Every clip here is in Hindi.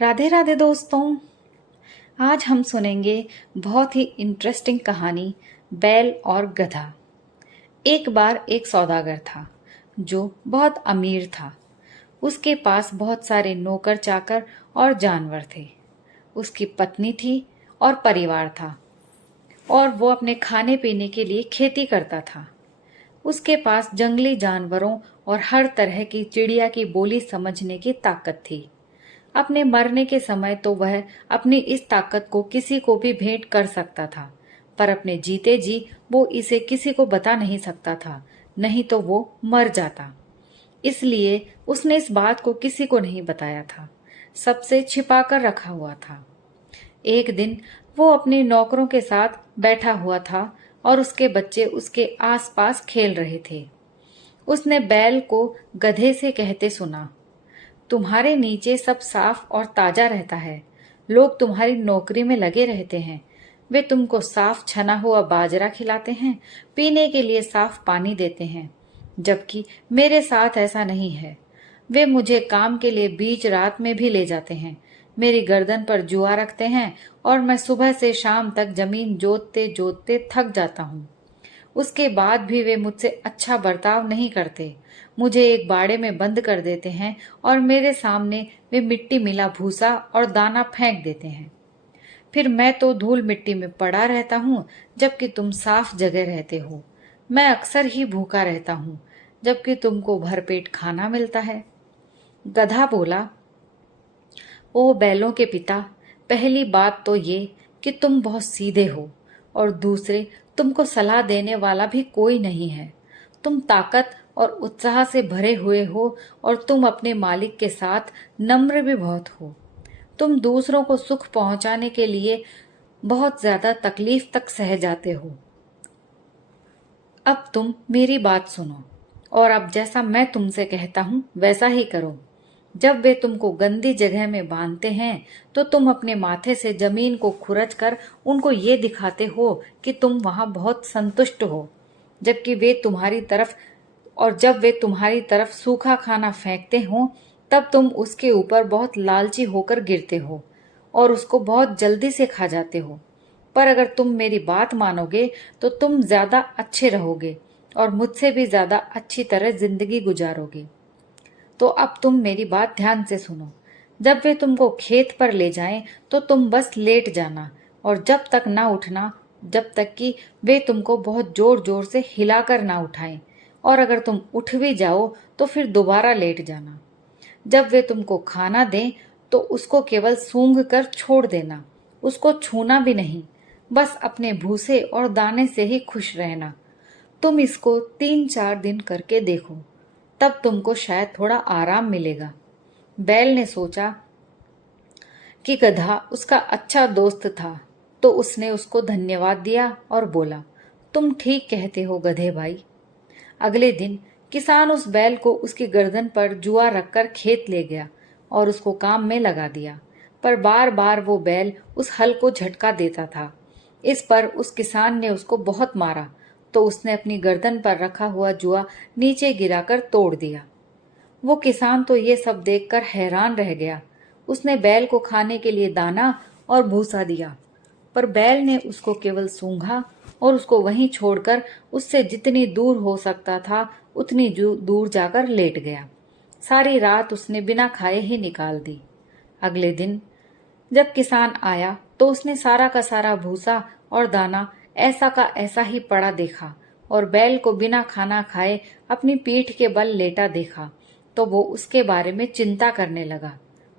राधे राधे दोस्तों। आज हम सुनेंगे बहुत ही इंटरेस्टिंग कहानी बैल और गधा। एक बार एक सौदागर था जो बहुत अमीर था। उसके पास बहुत सारे नौकर चाकर और जानवर थे। उसकी पत्नी थी और परिवार था और वो अपने खाने पीने के लिए खेती करता था। उसके पास जंगली जानवरों और हर तरह की चिड़िया की बोली समझने की ताकत थी। अपने मरने के समय तो वह अपनी इस ताकत को किसी को भी भेंट कर सकता था, पर अपने जीते जी वो इसे किसी को बता नहीं सकता था, नहीं तो वो मर जाता। इसलिए उसने इस बात को किसी को नहीं बताया था, सबसे छिपा कर रखा हुआ था। एक दिन वो अपने नौकरों के साथ बैठा हुआ था और उसके बच्चे उसके आसपास खेल रहे थे। उसने बैल को गधे से कहते सुना, तुम्हारे नीचे सब साफ और ताजा रहता है। लोग तुम्हारी नौकरी में लगे रहते हैं। वे तुमको साफ छना हुआ बाजरा खिलाते हैं, पीने के लिए साफ पानी देते हैं, जबकि मेरे साथ ऐसा नहीं है। वे मुझे काम के लिए बीच रात में भी ले जाते हैं, मेरी गर्दन पर जुआ रखते हैं और मैं सुबह से शाम तक जमीन जोतते जोतते थक जाता हूँ। उसके बाद भी वे मुझसे अच्छा बर्ताव नहीं करते। मुझे एक बाड़े में बंद कर देते हैं और मेरे सामने वे मिट्टी मिला भूसा और दाना फेंक देते हैं। फिर मैं तो धूल मिट्टी में पड़ा रहता हूँ, जबकि तुम साफ जगह रहते हो। मैं अक्सर ही भूखा रहता हूँ, जबकि तुमको भरपेट खाना मिलता है। गधा बोला, ओ बैलों के पिता, पहली बात तो ये कि तुम बहुत सीधे हो और दूसरे, तुमको सलाह देने वाला भी कोई नहीं है। तुम ताकत और उत्साह से भरे हुए हो और तुम अपने मालिक के साथ नम्र भी बहुत हो। तुम दूसरों को सुख पहुंचाने के लिए बहुत ज्यादा तकलीफ तक सह जाते हो। अब तुम मेरी बात सुनो और अब जैसा मैं तुमसे कहता हूं वैसा ही करो। जब वे तुमको गंदी जगह में बांधते हैं तो तुम अपने माथे से जमीन को खुरच कर उनको ये दिखाते हो कि तुम वहां बहुत संतुष्ट हो, जबकि वे तुम्हारी तरफ और जब वे तुम्हारी तरफ सूखा खाना फेंकते हो तब तुम उसके ऊपर बहुत लालची होकर गिरते हो और उसको बहुत जल्दी से खा जाते हो। पर अगर तुम मेरी बात मानोगे तो तुम ज्यादा अच्छे रहोगे और मुझसे भी ज्यादा अच्छी तरह जिंदगी गुजारोगे। तो अब तुम मेरी बात ध्यान से सुनो। जब वे तुमको खेत पर ले जाएं तो तुम बस लेट जाना और जब तक ना उठना जब तक कि वे तुमको बहुत जोर जोर से हिलाकर ना उठाएं, और अगर तुम उठ भी जाओ तो फिर दोबारा लेट जाना। जब वे तुमको खाना दें तो उसको केवल सूंघ कर छोड़ देना, उसको छूना भी नहीं। बस अपने भूसे और दाने से ही खुश रहना। तुम इसको 3-4 दिन करके देखो, तब तुमको शायद थोड़ा आराम मिलेगा। बैल ने सोचा कि गधा उसका अच्छा दोस्त था, तो उसने उसको धन्यवाद दिया और बोला, तुम ठीक कहते हो गधे भाई। अगले दिन किसान उस बैल को उसकी गर्दन पर जुआ रखकर खेत ले गया और उसको काम में लगा दिया, पर बार बार वो बैल उस हल को झटका देता था। इस पर उस किसान ने उसको बहुत मारा, तो उसने अपनी गर्दन पर रखा हुआ जुआ नीचे गिराकर तोड़ दिया। वो किसान तो ये सब देखकर हैरान रह गया। उसने बैल को खाने के लिए दाना और भूसा दिया, पर बैल ने उसको केवल सूंघा और उसको वहीं छोड़कर उससे जितनी दूर हो सकता था उतनी दूर जाकर लेट गया। सारी रात उसने बिना खाए ही निकाल दी। अगले दिन जब किसान आया तो उसने सारा का सारा भूसा और दाना ऐसा का ऐसा ही पड़ा देखा और बैल को बिना खाना खाए अपनी पीठ के बल लेटा देखा, तो वो उसके बारे में चिंता करने लगा।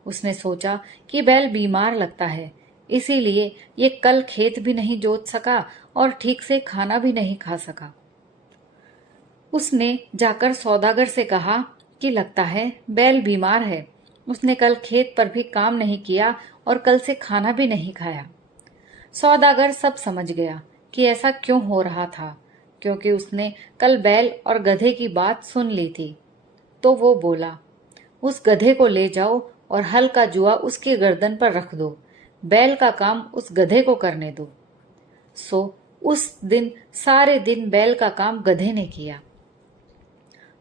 उसने सोचा कि बैल बीमार लगता है, इसीलिए ये कल खेत भी नहीं जोत सका और ठीक से खाना भी नहीं खा सका। उसने जाकर सौदागर से कहा कि लगता है बैल बीमार है, उसने कल खेत पर भी काम नहीं किया और कल से खाना भी नहीं खाया। सौदागर सब समझ गया कि ऐसा क्यों हो रहा था, क्योंकि उसने कल बैल और गधे की बात सुन ली थी। तो वो बोला, उस गधे को ले जाओ और हल का जुआ उसकी गर्दन पर रख दो, बैल का काम उस गधे को करने दो। सो उस दिन सारे दिन बैल का काम गधे ने किया।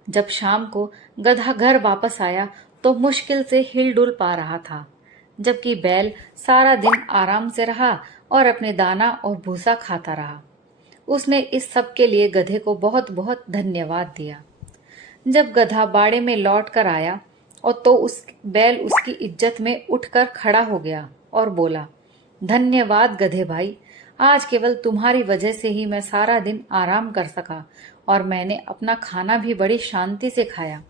जब शाम को गधा घर वापस आया तो मुश्किल से हिलडुल पा रहा था। जबकि बैल सारा दिन आराम से रहा और अपने दाना और भूसा खाता रहा। उसने इस सब के लिए गधे को बहुत बहुत धन्यवाद दिया। जब गधा बाड़े में लौट कर आया और तो उस बैल उसकी इज्जत में उठकर खड़ा हो गया और बोला, धन्यवाद गधे भाई, आज केवल तुम्हारी वजह से ही मैं सारा दिन आराम कर सका और मैंने अपना खाना भी बड़ी शांति से खाया।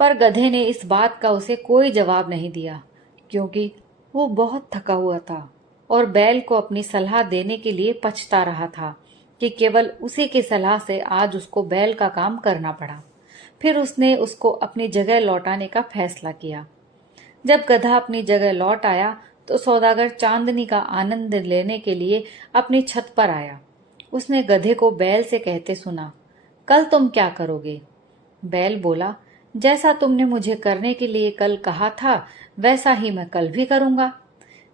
पर गधे ने इस बात का उसे कोई जवाब नहीं दिया, क्योंकि वो बहुत थका हुआ था और बैल को अपनी सलाह देने के लिए पछता रहा था कि केवल उसी की सलाह से आज उसको बैल का काम करना पड़ा। फिर उसने उसको अपनी जगह लौटाने का फैसला किया। जब गधा अपनी जगह लौट आया तो सौदागर चांदनी का आनंद लेने के लिए अपनी छत पर आया। उसने गधे को बैल से कहते सुना, कल तुम क्या करोगे? बैल बोला, जैसा तुमने मुझे करने के लिए कल कहा था वैसा ही मैं कल भी करूंगा।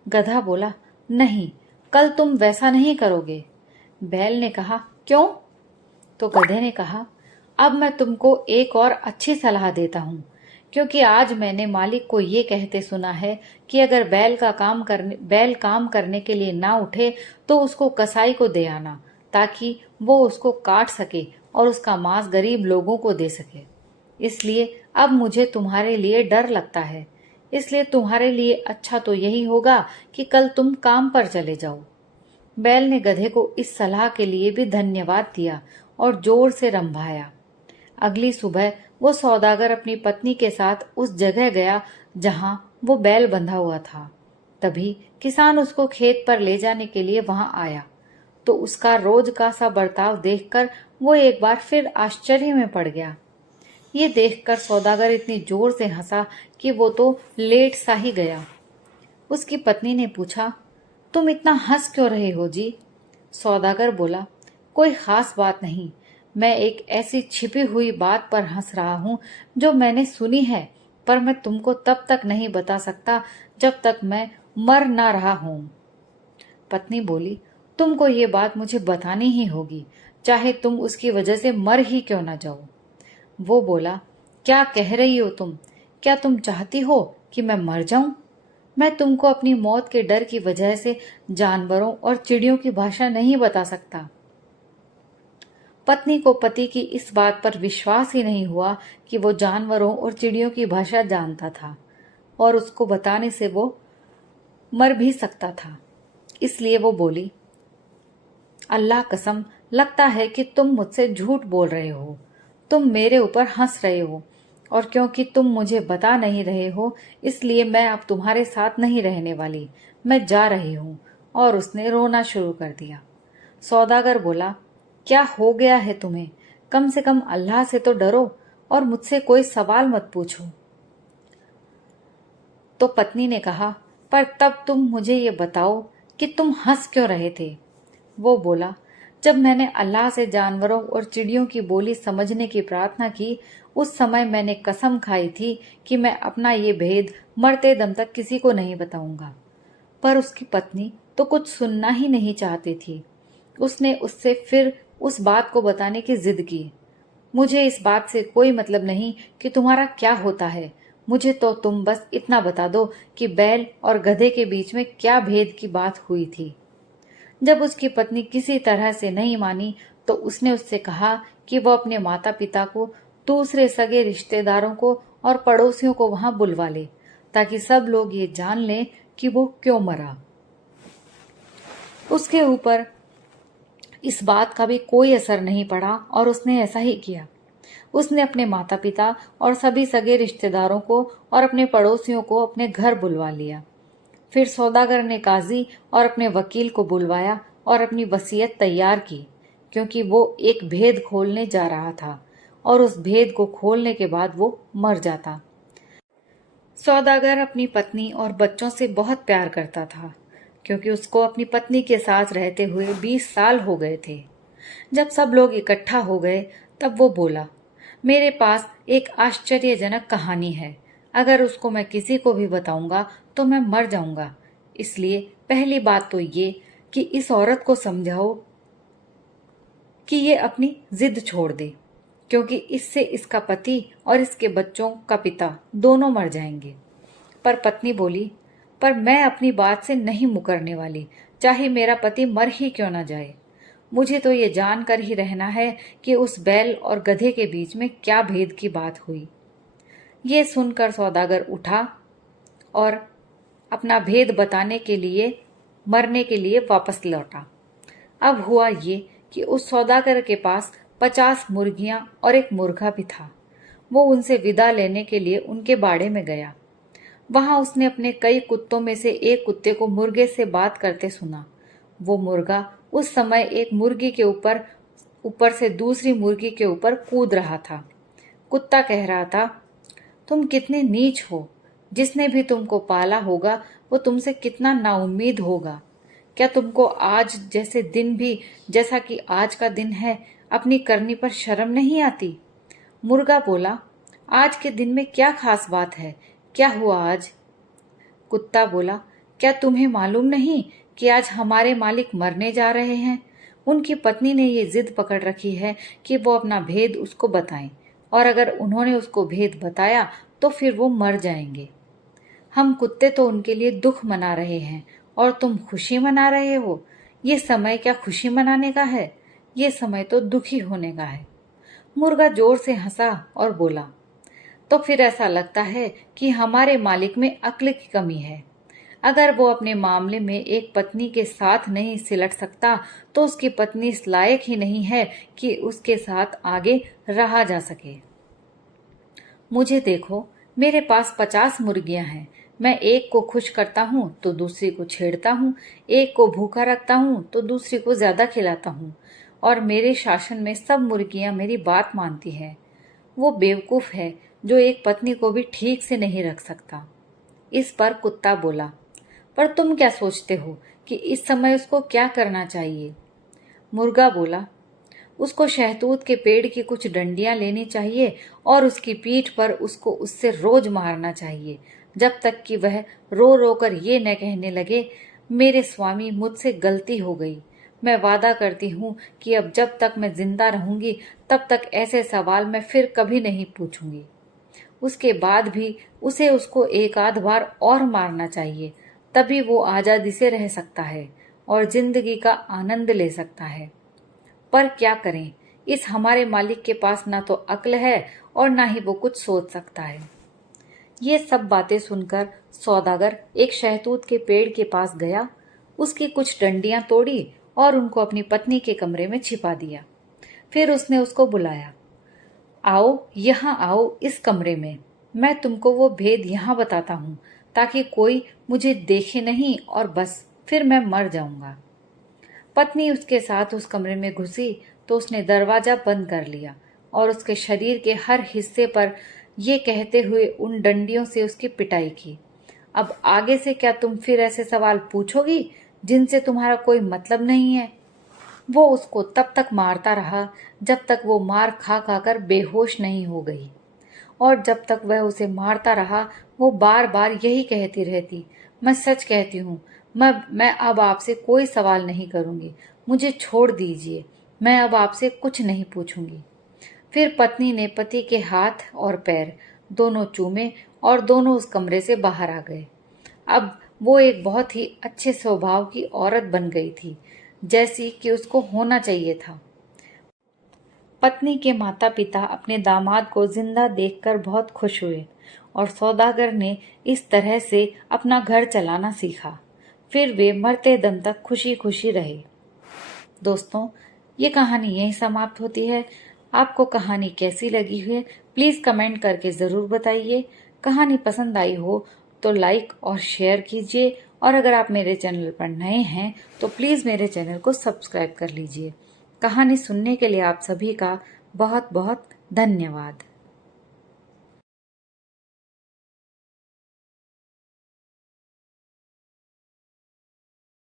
गधा बोला, नहीं, कल तुम वैसा नहीं करोगे। बैल ने कहा, क्यों? तो गधे ने कहा, अब मैं तुमको एक और अच्छी सलाह देता हूँ, क्योंकि आज मैंने मालिक को ये कहते सुना है कि अगर बैल काम करने के लिए ना उठे तो उसको कसाई को दे आना, ताकि वो उसको काट सके और उसका मांस गरीब लोगों को दे सके। इसलिए अब मुझे तुम्हारे लिए डर लगता है, इसलिए तुम्हारे लिए अच्छा तो यही होगा कि कल तुम काम पर चले जाओ। बैल ने गधे को इस सलाह के लिए भी धन्यवाद दिया और जोर से रंभाया। अगली सुबह वो सौदागर अपनी पत्नी के साथ उस जगह गया जहां वो बैल बंधा हुआ था। तभी किसान उसको खेत पर ले जाने के लिए वहां आया तो उसका रोज का सा बर्ताव देखकर वो एक बार फिर आश्चर्य में पड़ गया। ये देखकर सौदागर इतनी जोर से हंसा कि वो तो लेट सा ही गया। उसकी पत्नी ने पूछा, तुम इतना हंस क्यों रहे हो जी? सौदागर बोला, कोई खास बात नहीं, मैं एक ऐसी छिपी हुई बात पर हंस रहा हूं जो मैंने सुनी है, पर मैं तुमको तब तक नहीं बता सकता जब तक मैं मर ना रहा हूं। पत्नी बोली, तुमको ये बात मुझे बतानी ही होगी, चाहे तुम उसकी वजह से मर ही क्यों ना जाओ। वो बोला, क्या कह रही हो तुम? क्या तुम चाहती हो कि मैं मर जाऊं? मैं तुमको अपनी मौत के डर की वजह से जानवरों और चिड़ियों की भाषा नहीं बता सकता। पत्नी को पति की इस बात पर विश्वास ही नहीं हुआ कि वो जानवरों और चिड़ियों की भाषा जानता था और उसको बताने से वो मर भी सकता था। इसलिए वो बोली, अल्लाह कसम, लगता है कि तुम मुझसे झूठ बोल रहे हो। तुम मेरे ऊपर हंस रहे हो और क्योंकि तुम मुझे बता नहीं रहे हो इसलिए मैं अब तुम्हारे साथ नहीं रहने वाली, मैं जा रही हूँ। और उसने रोना शुरू कर दिया। सौदागर बोला, क्या हो गया है तुम्हें? कम से कम अल्लाह से तो डरो और मुझसे कोई सवाल मत पूछो। तो पत्नी ने कहा, पर तब तुम मुझे ये बताओ कि तुम हंस क्यों रहे थे? वो बोला, जब मैंने अल्लाह से जानवरों और चिड़ियों की बोली समझने की प्रार्थना की उस समय मैंने कसम खाई थी कि मैं अपना ये भेद मरते दम तक किसी को नहीं बताऊंगा। पर उसकी पत्नी तो कुछ सुनना ही नहीं चाहती थी। उसने उससे फिर उस बात को बताने की जिद की। मुझे इस बात से कोई मतलब नहीं कि तुम्हारा क्या होता है, मुझे तो तुम बस इतना बता दो कि बैल और गधे के बीच में क्या भेद की बात हुई थी। जब उसकी पत्नी किसी तरह से नहीं मानी तो उसने उससे कहा कि वो अपने माता पिता को, दूसरे सगे रिश्तेदारों को और पड़ोसियों को वहां बुलवा ले, ताकि सब लोग ये जान लें कि वो क्यों मरा। उसके ऊपर इस बात का भी कोई असर नहीं पड़ा और उसने ऐसा ही किया। उसने अपने माता पिता और सभी सगे रिश्तेदारों को और अपने पड़ोसियों को अपने घर बुलवा लिया। फिर सौदागर ने काजी और अपने वकील को बुलवाया और अपनी वसीयत तैयार की, क्योंकि वो एक भेद खोलने जा रहा था और उस भेद को खोलने के बाद वो मर जाता। सौदागर अपनी पत्नी और बच्चों से बहुत प्यार करता था, क्योंकि उसको अपनी पत्नी के साथ रहते हुए 20 साल हो गए थे। जब सब लोग इकट्ठा हो गए तब वो बोला, मेरे पास एक आश्चर्यजनक कहानी है। अगर उसको मैं किसी को भी बताऊंगा तो मैं मर जाऊंगा। इसलिए पहली बात तो ये कि इस औरत को समझाओ कि ये अपनी जिद छोड़ दे, क्योंकि इससे इसका पति और इसके बच्चों का पिता दोनों मर जाएंगे। पर पत्नी बोली, पर मैं अपनी बात से नहीं मुकरने वाली, चाहे मेरा पति मर ही क्यों न जाए। मुझे तो ये जानकर ही रहना है कि उस बैल और गधे के बीच में क्या भेद की बात हुई। ये सुनकर सौदागर उठा और अपना भेद बताने के लिए मरने के लिए वापस लौटा। अब हुआ ये कि उस सौदागर के पास 50 मुर्गियां और एक मुर्गा भी था। वो उनसे विदा लेने के लिए उनके बाड़े में गया। वहां उसने अपने कई कुत्तों में से एक कुत्ते को मुर्गे से बात करते सुना। वो मुर्गा उस समय एक मुर्गी के ऊपर से दूसरी मुर्गी के ऊपर कूद रहा था। कुत्ता कह रहा था, तुम कितने नीच हो, जिसने भी तुमको पाला होगा वो तुमसे कितना नाउम्मीद होगा। क्या तुमको आज जैसे दिन भी, जैसा कि आज का दिन है, अपनी करनी पर शर्म नहीं आती। मुर्गा बोला, आज के दिन में क्या खास बात है, क्या हुआ आज। कुत्ता बोला, क्या तुम्हें मालूम नहीं कि आज हमारे मालिक मरने जा रहे हैं। उनकी पत्नी ने ये जिद पकड़ रखी है कि वो अपना भेद उसको बताएं, और अगर उन्होंने उसको भेद बताया तो फिर वो मर जाएंगे। हम कुत्ते तो उनके लिए दुख मना रहे हैं और तुम खुशी मना रहे हो। ये समय क्या खुशी मनाने का है, ये समय तो दुखी होने का है। मुर्गा जोर से हंसा और बोला, तो फिर ऐसा लगता है कि हमारे मालिक में अक्ल की कमी है। अगर वो अपने मामले में एक पत्नी के साथ नहीं सिलट सकता तो उसकी पत्नी इस लायक ही नहीं है कि उसके साथ आगे रहा जा सके। मुझे देखो, मेरे पास 50 मुर्गियां हैं। मैं एक को खुश करता हूँ तो दूसरी को छेड़ता हूँ, एक को भूखा रखता हूँ तो दूसरी को ज्यादा खिलाता हूँ, और मेरे शासन में सब मुर्गियां मेरी बात मानती है। वो बेवकूफ है जो एक पत्नी को भी ठीक से नहीं रख सकता। इस पर कुत्ता बोला, पर तुम क्या सोचते हो कि इस समय उसको क्या करना चाहिए। मुर्गा बोला, उसको शहतूत के पेड़ की कुछ डंडियां लेनी चाहिए और उसकी पीठ पर उसको उससे रोज मारना चाहिए, जब तक कि वह रो रो कर ये न कहने लगे, मेरे स्वामी मुझसे गलती हो गई। मैं वादा करती हूँ कि अब जब तक मैं जिंदा रहूंगी तब तक ऐसे सवाल मैं फिर कभी नहीं पूछूंगी। उसके बाद भी उसे उसको एक आध बार और मारना चाहिए, तभी वो आजादी से रह सकता है और जिंदगी का आनंद ले सकता है। पर क्या करें, इस हमारे मालिक के पास ना तो अक्ल है और ना ही वो कुछ सोच सकता है। ये सब बातें सुनकर सौदागर एक शहतूत के पेड़ के पास गया, उसकी कुछ डंडियां तोड़ी और उनको अपनी पत्नी के कमरे में छिपा दिया। फिर उसने उसको बुलाया, आओ यहाँ आओ इस कमरे में, मैं तुमको वो भेद यहाँ बताता हूँ, ताकि कोई मुझे देखे नहीं और बस फिर मैं मर जाऊंगा। पत्नी उसके साथ उस कमरे में घुसी तो उसने दरवाजा बंद कर लिया और उसके शरीर के हर हिस्से पर ये कहते हुए उन डंडियों से उसकी पिटाई की, अब आगे से क्या तुम फिर ऐसे सवाल पूछोगी जिनसे तुम्हारा कोई मतलब नहीं है। वो उसको तब तक मारता रहा जब तक वो मार खा खा कर बेहोश नहीं हो गई, और जब तक वह उसे मारता रहा वो बार बार यही कहती रहती, मैं सच कहती हूँ, मैं अब आपसे कोई सवाल नहीं करूंगी, मुझे छोड़ दीजिए, मैं अब आपसे कुछ नहीं पूछूंगी। फिर पत्नी ने पति के हाथ और पैर दोनों चूमे और दोनों उस कमरे से बाहर आ गए। अब वो एक बहुत ही अच्छे स्वभाव की औरत बन गई थी, जैसी कि उसको होना चाहिए था। पत्नी के माता पिता अपने दामाद को जिंदा देखकर बहुत खुश हुए और सौदागर ने इस तरह से अपना घर चलाना सीखा। फिर वे मरते दम तक खुशी खुशी रहे। दोस्तों, ये कहानी यहीं समाप्त होती है। आपको कहानी कैसी लगी है प्लीज कमेंट करके जरूर बताइए। कहानी पसंद आई हो तो लाइक और शेयर कीजिए, और अगर आप मेरे चैनल पर नए हैं तो प्लीज मेरे चैनल को सब्सक्राइब कर लीजिए। कहानी सुनने के लिए आप सभी का बहुत बहुत धन्यवाद।